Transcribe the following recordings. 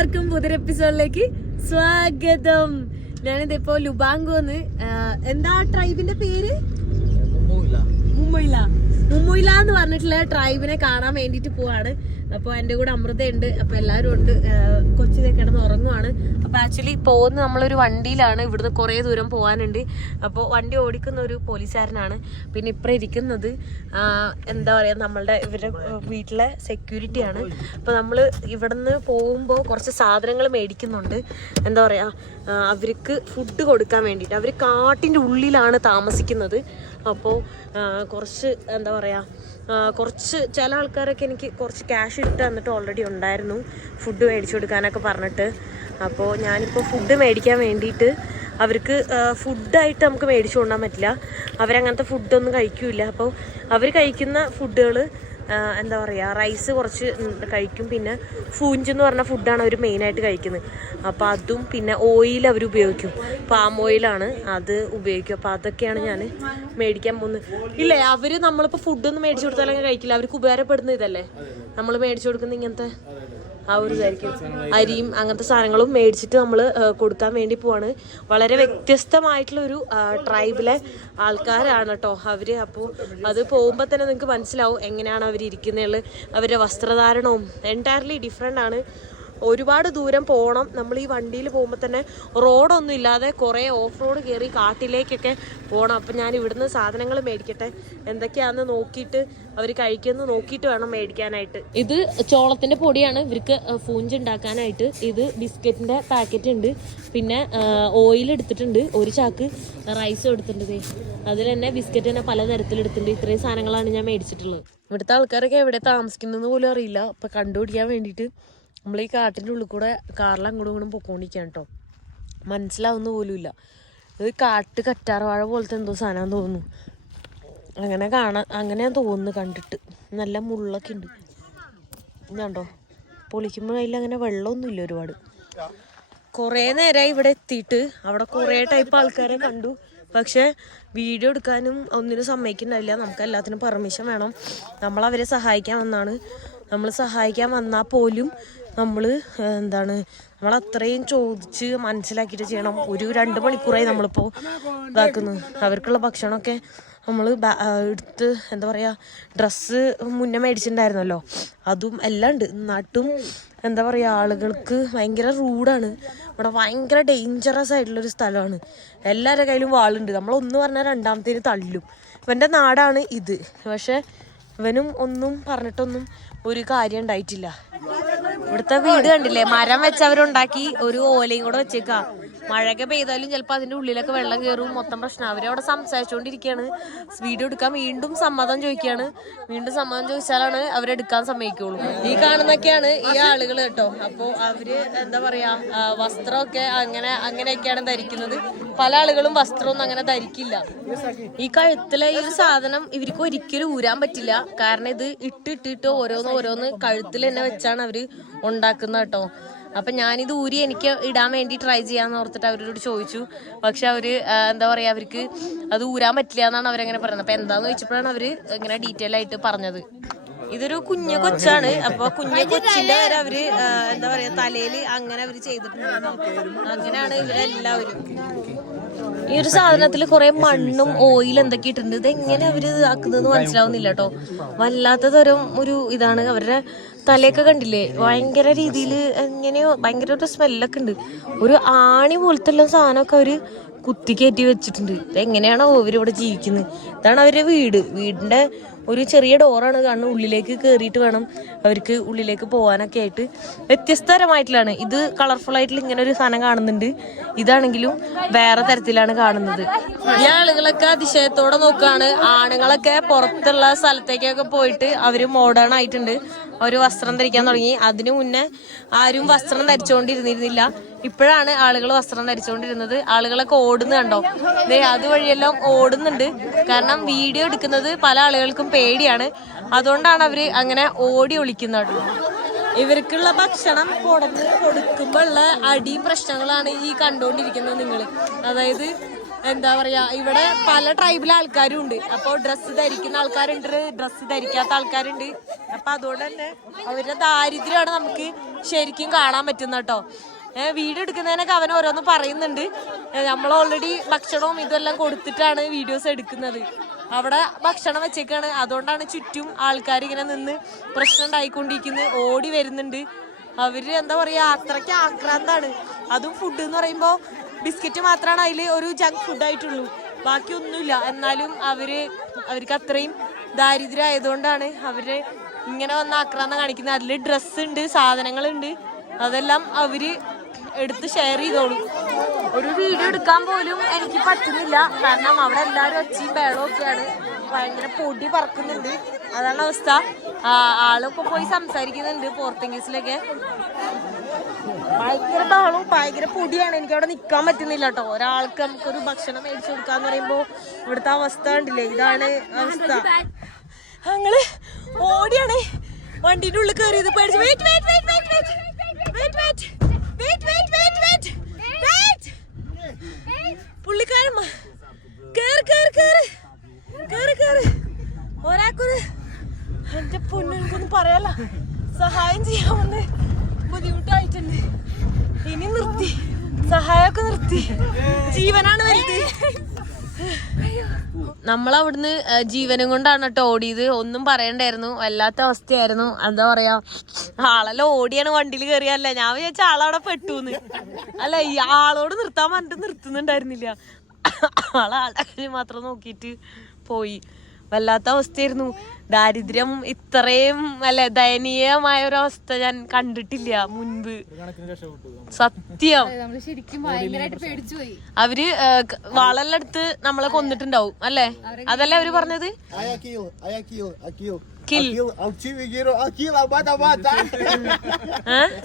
എല്ലാവർക്കും പുതിയ എപ്പിസോഡിലേക്ക് സ്വാഗതം. ഞാനിതിപ്പോ ലുബാങ്കോന്ന്. എന്താ ട്രൈബിന്റെ പേര്? മുമ്പയില മുമ്പയില എന്ന് പറഞ്ഞിട്ടുള്ള ട്രൈബിനെ കാണാൻ വേണ്ടിട്ട് പോവാണ്. അപ്പൊ എന്റെ കൂടെ അമൃത ഉണ്ട് അപ്പൊ എല്ലാരും ഉണ്ട്. കൊച്ചി കിടന്ന് ഉറങ്ങുവാണ് അപ്പൊ ആക്ച്വലി പോകുന്ന നമ്മളൊരു വണ്ടിയിലാണ്. ഇവിടുന്ന് കുറെ ദൂരം പോകാനുണ്ട് അപ്പോൾ വണ്ടി ഓടിക്കുന്ന ഒരു പോലീസുകാരനാണ്. പിന്നെ ഇപ്പൊ ഇരിക്കുന്നത് എന്താ പറയാ നമ്മളുടെ ഇവരുടെ വീട്ടിലെ സെക്യൂരിറ്റി ആണ്. അപ്പൊ നമ്മൾ ഇവിടുന്ന് പോകുമ്പോൾ കുറച്ച് സാധനങ്ങൾ മേടിക്കുന്നുണ്ട്. എന്താ പറയാ അവർക്ക് ഫുഡ് കൊടുക്കാൻ വേണ്ടിയിട്ട്. അവർ കാട്ടിന്റെ ഉള്ളിലാണ് താമസിക്കുന്നത്. അപ്പോൾ കുറച്ച് എന്താ പറയുക കുറച്ച് ചില ആൾക്കാരൊക്കെ എനിക്ക് കുറച്ച് ക്യാഷ് ഇട്ട് തന്നിട്ട് ഓൾറെഡി ഉണ്ടായിരുന്നു. ഫുഡ് മേടിച്ചു കൊടുക്കാനൊക്കെ പറഞ്ഞിട്ട്. അപ്പോൾ ഞാനിപ്പോൾ ഫുഡ് മേടിക്കാൻ വേണ്ടിയിട്ട് അവർക്ക് ഫുഡായിട്ട് നമുക്ക് മേടിച്ചു കൊണ്ടാൻ പറ്റില്ല. അവരങ്ങനത്തെ ഫുഡൊന്നും കഴിക്കില്ല. അപ്പോൾ അവർ കഴിക്കുന്ന ഫുഡുകൾ എന്താ പറയുക റൈസ് കുറച്ച് കഴിക്കും. പിന്നെ ഫൂഞ്ച് എന്ന് പറഞ്ഞ ഫുഡാണ് അവർ മെയിനായിട്ട് കഴിക്കുന്നത്. അപ്പോൾ അതും പിന്നെ ഓയിൽ അവർ ഉപയോഗിക്കും. പാം ഓയിലാണ് അത് ഉപയോഗിക്കും. അപ്പോൾ അതൊക്കെയാണ് ഞാൻ മേടിക്കാൻ പോകുന്നത്. ഇല്ലേ അവർ നമ്മളിപ്പോൾ ഫുഡൊന്നും മേടിച്ചു കൊടുത്താലും കഴിക്കില്ല. അവർക്ക് ഉപകാരപ്പെടുന്ന ഇതല്ലേ? നമ്മൾ മേടിച്ചു കൊടുക്കുന്ന ഇങ്ങനത്തെ ആ ഒരു ഇതായിരിക്കും. അരിയും അങ്ങനത്തെ സാധനങ്ങളും മേടിച്ചിട്ട് നമ്മൾ കൊടുക്കാൻ വേണ്ടി പോവാണ്. വളരെ വ്യത്യസ്തമായിട്ടുള്ള ഒരു ട്രൈബിലെ ആൾക്കാരാണ് കേട്ടോ അവർ അപ്പോൾ അത് പോകുമ്പോൾ തന്നെ നിങ്ങൾക്ക് മനസ്സിലാവും എങ്ങനെയാണ് അവർ ഇരിക്കുന്നത് അവരുടെ വസ്ത്രധാരണവും എന്റയർലി ഡിഫറെന്റ് ആണ്. ഒരുപാട് ദൂരം പോകണം നമ്മൾ ഈ വണ്ടിയിൽ പോകുമ്പോൾ തന്നെ റോഡൊന്നും ഇല്ലാതെ കുറേ ഓഫ് റോഡ് കയറി കാട്ടിലേക്കൊക്കെ പോകണം അപ്പം ഞാൻ ഇവിടുന്ന് സാധനങ്ങൾ മേടിക്കട്ടെ. എന്തൊക്കെയാണെന്ന് നോക്കിയിട്ട് അവർ കഴിക്കുന്നത് നോക്കിയിട്ട് വേണം മേടിക്കാനായിട്ട്. ഇത് ചോളത്തിന്റെ പൊടിയാണ്. ഇവർക്ക് ഫൂഞ്ച് ഉണ്ടാക്കാനായിട്ട്. ഇത് ബിസ്ക്കറ്റിന്റെ പാക്കറ്റ് ഉണ്ട്. പിന്നെ ഓയിൽ എടുത്തിട്ടുണ്ട്. ഒരു ചാക്ക് റൈസും എടുത്തിട്ടുണ്ട്. അതിൽ തന്നെ ബിസ്ക്കറ്റ് തന്നെ പലതരത്തിലെടുത്തിട്ടുണ്ട് ഇത്രയും സാധനങ്ങളാണ് ഞാൻ മേടിച്ചിട്ടുള്ളത്. ഇവിടുത്തെ ആൾക്കാരൊക്കെ എവിടെ താമസിക്കുന്നതെന്ന് പോലും അറിയില്ല. അപ്പം കണ്ടുപിടിക്കാൻ വേണ്ടിയിട്ട് നമ്മൾ ഈ കാട്ടിന്റെ ഉള്ളിൽ കൂടെ കാറിൽ അങ്ങോട്ടും ഇങ്ങോട്ടും പൊക്കോണ്ടിരിക്കാൻ കേട്ടോ മനസ്സിലാവുന്ന പോലുമില്ല ഇത് കാട്ട് കറ്റാർവാഴ പോലത്തെ എന്തോ സാധനം തോന്നുന്നു. അങ്ങനെ കാണാൻ അങ്ങനെ തോന്നുന്നു കണ്ടിട്ട്. നല്ല മുള്ളൊക്കെ ഉണ്ട്. ഇതാണ്ടോ? പൊളിക്കുമ്പോൾ അതിൽ അങ്ങനെ വെള്ളമൊന്നുമില്ല ഒരുപാട്. കുറേ നേരമായി ഇവിടെ എത്തിയിട്ട്. അവിടെ കുറേ ടൈപ്പ് ആൾക്കാരെ കണ്ടു. പക്ഷേ വീഡിയോ എടുക്കാനും ഒന്നിനും സമ്മതിക്കുന്നില്ല. നമുക്ക് എല്ലാത്തിനും പെർമിഷൻ വേണം. നമ്മൾ അവരെ സഹായിക്കാൻ വന്നാണ്. നമ്മൾ സഹായിക്കാൻ വന്നാൽ പോലും നമ്മൾ എന്താണ് നമ്മൾ അത്രയും ചോദിച്ച് മനസ്സിലാക്കിയിട്ട് ചെയ്യണം. ഒരു രണ്ട് മണിക്കൂറായി നമ്മളിപ്പോൾ ഇതാക്കുന്നു. അവർക്കുള്ള ഭക്ഷണമൊക്കെ നമ്മൾ എടുത്ത് എന്താ പറയുക ഡ്രസ്സ് മുന്നേ മേടിച്ചിട്ടുണ്ടായിരുന്നല്ലോ. അതും എല്ലാം ഉണ്ട്. നട്ടും എന്താ പറയുക ആളുകൾക്ക് ഭയങ്കര റൂഡാണ്. ഇവിടെ ഭയങ്കര ഡേഞ്ചറസ് ആയിട്ടുള്ളൊരു സ്ഥലമാണ്. എല്ലാവരുടെ കയ്യിലും വാളുണ്ട്. നമ്മളൊന്ന് പറഞ്ഞാൽ രണ്ടാമത്തേന് തള്ളും. ഇവന്റെ നാടാണ് ഇത്. പക്ഷേ ഇവനും ഒന്നും പറഞ്ഞിട്ടൊന്നും ഒരു കാര്യം ഉണ്ടായിട്ടില്ല. ഇവിടുത്തെ വീട് കണ്ടില്ലേ? മരം വെച്ചവരുണ്ടാക്കി ഒരു ഓലയും കൂടെ വെച്ചേക്കാ. മഴയൊക്കെ പെയ്താലും ചിലപ്പോൾ അതിന്റെ ഉള്ളിലൊക്കെ വെള്ളം കയറും മൊത്തം പ്രശ്നം. അവരവിടെ സംസാരിച്ചുകൊണ്ടിരിക്കുകയാണ് വീഡിയോ എടുക്കാൻ വീണ്ടും സമ്മതം ചോദിക്കുകയാണ് വീണ്ടും സമ്മതം ചോദിച്ചാലാണ് അവരെടുക്കാൻ സമ്മതിക്കുള്ളൂ. ഈ കാണുന്നൊക്കെയാണ് ഈ ആളുകൾ കേട്ടോ. അപ്പോൾ അവർ എന്താ പറയാ വസ്ത്രമൊക്കെ അങ്ങനെ അങ്ങനെയൊക്കെയാണ് ധരിക്കുന്നത്. പല ആളുകളും വസ്ത്രമൊന്നും അങ്ങനെ ധരിക്കില്ല. ഈ കഴുത്തിലെ ഈ ഒരു സാധനം ഇവർക്ക് ഒരിക്കലും ഊരാൻ പറ്റില്ല. കാരണം ഇത് ഇട്ടിട്ടിട്ട് ഓരോന്ന് ഓരോന്ന് കഴുത്തിൽ തന്നെ വെച്ചാണ് അവർ ഉണ്ടാക്കുന്നത് കേട്ടോ. അപ്പൊ ഞാനിത് ഊരി എനിക്ക് ഇടാൻ വേണ്ടി ട്രൈ ചെയ്യാന്ന് ഓർത്തിട്ട് അവരോട് ചോദിച്ചു. പക്ഷെ അവർ എന്താ പറയാ അവർക്ക് അത് ഊരാൻ പറ്റില്ല എന്നാണ് അവരങ്ങനെ പറയുന്നത്. അപ്പൊ എന്താന്ന് ചോദിച്ചപ്പോഴാണ് അവർ ഇങ്ങനെ ഡീറ്റെയിൽ ആയിട്ട് പറഞ്ഞത്. ഇതൊരു കുഞ്ഞു കൊച്ചാണ്. അപ്പൊ കുഞ്ഞു കൊച്ചിന്റെ വരെ അവർ എന്താ പറയാ തലയിൽ അങ്ങനെ അവർ ചെയ്തിട്ടുണ്ട് അങ്ങനെയാണ് ഇവരെല്ലാവരും. ഈ ഒരു സാധനത്തിൽ കുറെ മണ്ണും ഓയിൽ എന്തൊക്കെ ഇട്ടിട്ടുണ്ട്. ഇത് എങ്ങനെ അവർ ഇതാക്കുന്നതെന്ന് മനസ്സിലാവുന്നില്ല കേട്ടോ. വല്ലാത്ത തരം ഒരു ഇതാണ്. അവരുടെ തലയൊക്കെ കണ്ടില്ലേ? ഭയങ്കര രീതിയിൽ എങ്ങനെയോ ഭയങ്കര ഒരു സ്മെല്ലൊക്കെ ഉണ്ട്. ഒരു ആണി പോലത്തെ ഉള്ള സാധനമൊക്കെ അവർ കുത്തി കയറ്റി വെച്ചിട്ടുണ്ട്. എങ്ങനെയാണോ ഇവരിവിടെ ജീവിക്കുന്നത്? ഇതാണ് അവരുടെ വീട്. വീടിന്റെ ഒരു ചെറിയ ഡോറാണ് കാണുന്നത് ഉള്ളിലേക്ക് കയറിയിട്ട് വേണം അവർക്ക് ഉള്ളിലേക്ക് പോകാനൊക്കെ ആയിട്ട്. വ്യത്യസ്തരമായിട്ടുള്ളതാണ്. ഇത് കളർഫുൾ ആയിട്ടുള്ള ഇങ്ങനെ ഒരു സാധനം കാണുന്നുണ്ട്. ഇതാണെങ്കിലും വേറെ തരത്തിലാണ് കാണുന്നത്. ഈ ആളുകളൊക്കെ അതിശയത്തോടെ നോക്കുകയാണ് ആണുങ്ങളൊക്കെ പുറത്തുള്ള സ്ഥലത്തേക്കൊക്കെ പോയിട്ട് അവർ മോഡേൺ ആയിട്ടുണ്ട്. അവർ വസ്ത്രം ധരിക്കാൻ തുടങ്ങി. അതിനു മുന്നേ ആരും വസ്ത്രം ധരിച്ചുകൊണ്ടിരുന്നിരുന്നില്ല ഇപ്പോഴാണ് ആളുകൾ വസ്ത്രം ധരിച്ചുകൊണ്ടിരുന്നത്. ആളുകളൊക്കെ ഓടുന്നു കണ്ടോ? ദേ അതുവഴിയെല്ലാം ഓടുന്നുണ്ട്. കാരണം വീഡിയോ എടുക്കുന്നത് പല ആളുകൾക്കും പേടിയാണ്. അതുകൊണ്ടാണ് അവർ അങ്ങനെ ഓടി ഒളിക്കുന്നത്. ഇവർക്കുള്ള ഭക്ഷണം കൊടുന്ന് കൊടുക്കുമ്പോഴുള്ള അടി പ്രശ്നങ്ങളാണ് ഈ കണ്ടുകൊണ്ടിരിക്കുന്നത് നിങ്ങൾ അതായത് എന്താ പറയാ ഇവിടെ പല ട്രൈബിലെ ആൾക്കാരും ഉണ്ട്. അപ്പോൾ ഡ്രസ്സ് ധരിക്കുന്ന ആൾക്കാരുണ്ട് ഡ്രസ്സ് ധരിക്കാത്ത ആൾക്കാരുണ്ട്. അപ്പൊ അതുകൊണ്ട് തന്നെ അവരുടെ ദാരിദ്ര്യമാണ് നമുക്ക് ശരിക്കും കാണാൻ പറ്റുന്ന കേട്ടോ. വീഡിയോ എടുക്കുന്നതിനൊക്കെ അവൻ ഓരോന്ന് പറയുന്നുണ്ട്. നമ്മൾ ഓൾറെഡി ഭക്ഷണവും ഇതെല്ലാം കൊടുത്തിട്ടാണ് വീഡിയോസ് എടുക്കുന്നത്. അവിടെ ഭക്ഷണം വെച്ചേക്കാണ്. അതുകൊണ്ടാണ് ചുറ്റും ആൾക്കാർ ഇങ്ങനെ നിന്ന് പ്രശ്നം ഉണ്ടായിക്കൊണ്ടിരിക്കുന്നത് ഓടി വരുന്നുണ്ട്. അവർ എന്താ പറയാ അത്രയ്ക്ക് ആക്രാന്താണ്. അതും ഫുഡ് എന്ന് പറയുമ്പോൾ ബിസ്ക്കറ്റ് മാത്രമാണ് അതിൽ ഒരു ജങ്ക് ഫുഡ് ആയിട്ടുള്ളൂ. ബാക്കി ഒന്നുമില്ല എന്നാലും അവർ അവർക്ക് അത്രയും ദാരിദ്ര്യം ആയതുകൊണ്ടാണ് അവർ ഇങ്ങനെ വന്ന് ആക്രാന്തം കാണിക്കുന്നത് അതിൽ ഡ്രസ്സ് ഉണ്ട് സാധനങ്ങളുണ്ട്. അതെല്ലാം അവർ എടുത്ത് ഷെയർ ചെയ്തോളൂ. ഒരു വീഡിയോ എടുക്കാൻ പോലും എനിക്ക് പറ്റുന്നില്ല. കാരണം അവിടെ എല്ലാവരും ഒച്ചയും ബേളവും ഒക്കെയാണ്. ഭയങ്കര പൊടി പറക്കുന്നുണ്ട്. അതാണ് അവസ്ഥ. ആളൊക്കെ പോയി സംസാരിക്കുന്നുണ്ട് പോർത്തുഗീസിലൊക്കെ. ഭയങ്കര ബഹളവും ഭയങ്കര പൊടിയാണ്. എനിക്ക് അവിടെ നിൽക്കാൻ പറ്റുന്നില്ല കേട്ടോ. ഒരാൾക്ക് നമുക്കൊരു ഭക്ഷണം മേടിച്ചു കൊടുക്കാന്ന് പറയുമ്പോ ഇവിടുത്തെ അവസ്ഥ കണ്ടില്ലേ? ഇതാണ് അവസ്ഥ. ഞങ്ങൾ ഓടിയാണ്. വണ്ടിന്റെ ഉള്ളിൽ കയറിയത് പേടിച്ച് wait wait wait wait wait wait wait wait wait പുള്ളിക്കാരൻ മ- കേറ് കേറ് കേറ്. കേറ് കേറ്. ഒരാൾക്കൊരു എന്റെ പൊന്നെനിക്കൊന്നും പറയല്ല. സഹായം ചെയ്യാമെന്ന് ബുദ്ധിമുട്ടായിട്ടുണ്ട്. ഇനി നിർത്തി. സഹായമൊക്കെ നിർത്തി. ജീവനാണ് വലുത്. നമ്മളവിടുന്ന് അവിടുന്ന് ജീവനും കൊണ്ടാണ് കേട്ടോ ഓടിയത്. ഒന്നും പറയണ്ടായിരുന്നു. വല്ലാത്ത അവസ്ഥയായിരുന്നു. എന്താ പറയാ ആളെല്ലാം ഓടിയാണ് വണ്ടിയിൽ കയറിയല്ല ഞാൻ വിചാരിച്ച ആളവിടെ പെട്ടൂന്ന്. അല്ല ഈ ആളോട് നിർത്താൻ പറഞ്ഞിട്ട് നിർത്തുന്നുണ്ടായിരുന്നില്ല. ആളെ ആളെ മാത്രം നോക്കിയിട്ട് പോയി. വല്ലാത്ത അവസ്ഥയായിരുന്നു. ദാരിദ്ര്യം ഇത്രയും അല്ല ദയനീയമായ ഒരു അവസ്ഥ ഞാൻ കണ്ടിട്ടില്ല മുൻപ്. സത്യം. അവർ വാളെല്ലാം എടുത്ത് നമ്മളെ കൊന്നിട്ടുണ്ടാവും അല്ലെ? അതല്ലേ അവർ പറഞ്ഞത്?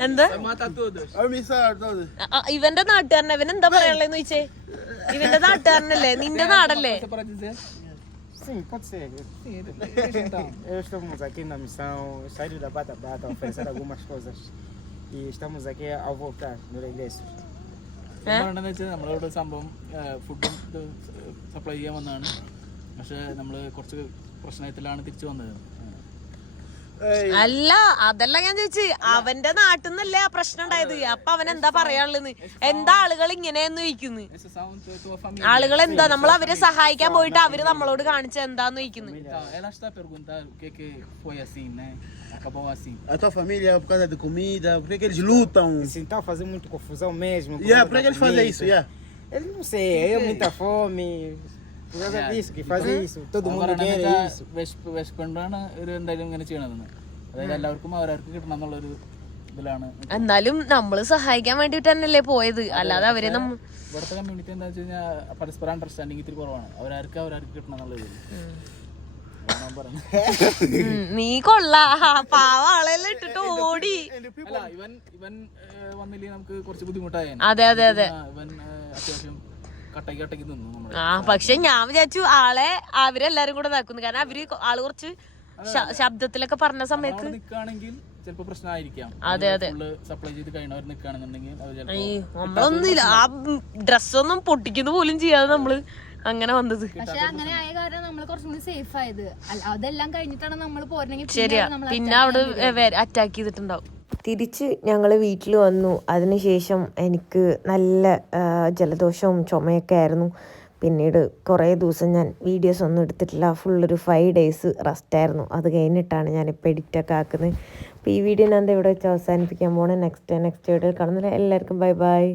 എന്താ? ഇവന്റെ നാട്ടുകാരനെ ഇവൻ എന്താ പറയാനുള്ളതെന്ന് ചോദിച്ചേ? ഇവന്റെ നാട്ടുകാരനല്ലേ നിന്റെ നാടല്ലേ Sim, pode ser. Sim, eu estamos aqui na missão, saímos da Bata Bata, oferecer algumas coisas. E estamos aqui a voltar no regresso. എന്താണെന്ന് വെച്ചാൽ നമ്മളിവിടെ സംഭവം ഫുഡും സപ്ലൈ ചെയ്യാൻ വന്നതാണ് പക്ഷെ നമ്മൾ കുറച്ച് പ്രശ്നത്തിലാണ് തിരിച്ചു വന്നത് അല്ല അതല്ല ഞാൻ ചോദിച്ചു അവന്റെ നാട്ടിന്നല്ലേ ആ പ്രശ്നം ഉണ്ടായത്? അപ്പൊ അവൻ എന്താ പറയാള്ളന്ന് എന്താ ആളുകൾ ഇങ്ങനെയെന്ന് ചോദിക്കുന്നു? ആളുകൾ എന്താ നമ്മൾ അവരെ സഹായിക്കാൻ പോയിട്ട് അവർ നമ്മളോട് കാണിച്ച എന്താന്ന് ചോദിക്കുന്നു? വിശപ്പുണ്ടാണ് ഒരു എന്തായാലും ഇങ്ങനെ ചെയ്യണതെന്ന് അതായത് mm. എല്ലാവർക്കും അവരവർക്ക് കിട്ടണം എന്നുള്ളൊരു ഇതിലാണ്. എന്നാലും നമ്മൾ സഹായിക്കാൻ വേണ്ടിട്ട് തന്നെയല്ലേ പോയത്. അല്ലാതെ അവരെ ഇവിടുത്തെ കമ്മ്യൂണിറ്റി എന്താ വെച്ച് കഴിഞ്ഞാൽ പരസ്പരം അണ്ടർസ്റ്റാൻഡിങ് ഇത്തിരി കുറവാണ്. അവരാർക്ക് അവരാർക്ക് കിട്ടണം എന്നുള്ളത് നീ കൊള്ള. ഓടി. ഇവൻ ഇവൻ നമുക്ക് കുറച്ച് അതെ അതെ അതെ. ഇവൻ അത്യാവശ്യം ആ പക്ഷെ ഞാൻ വിചാരിച്ചു ആളെ അവരെല്ലാരും കൂടെ നടക്കുന്നു കാരണം അവർ ആൾ കുറച്ച് ശബ്ദത്തിലൊക്കെ പറഞ്ഞ സമയത്ത് നിൽക്കുകയാണെങ്കിൽ പ്രശ്നമായിരിക്കാം അതെ, അതെ. സപ്ലൈ ചെയ്ത് കഴിഞ്ഞവർ നിൽക്കുകയാണെന്നുണ്ടെങ്കിൽ നമ്മളൊന്നുമില്ല. ആ ഡ്രസ്സൊന്നും പൊട്ടിക്കുന്ന പോലും ചെയ്യാതെ നമ്മൾ അങ്ങനെ വന്നത്. പക്ഷെ അങ്ങനെ ആയ കാരണം നമ്മൾ കുറച്ചും കൂടി സേഫ് ആയത്. അതെല്ലാം കഴിഞ്ഞിട്ടാണ് നമ്മൾ പോരണെങ്കിൽ ശരിയാ. പിന്നെ അവിടെ അറ്റാക്ക് ചെയ്തിട്ടുണ്ടാവും. തിരിച്ച് ഞങ്ങൾ വീട്ടിൽ വന്നു. അതിനുശേഷം എനിക്ക് നല്ല ജലദോഷവും ചുമയൊക്കെ ആയിരുന്നു. പിന്നീട് കുറേ ദിവസം ഞാൻ വീഡിയോസ് ഒന്നും എടുത്തിട്ടില്ല. ഫുൾ ഒരു ഫൈവ് ഡേയ്സ് റെസ്റ്റായിരുന്നു അത് കഴിഞ്ഞിട്ടാണ് ഞാനിപ്പോൾ എഡിറ്റൊക്കെ ആക്കുന്നത്. അപ്പോൾ ഈ വീഡിയോ ഞാൻ ഇവിടെ വെച്ച് അവസാനിപ്പിക്കാൻ പോകണം നെക്സ്റ്റ് നെക്സ്റ്റ് വീഡിയോയിൽ കാണുന്നില്ല എല്ലാവർക്കും ബൈ ബൈ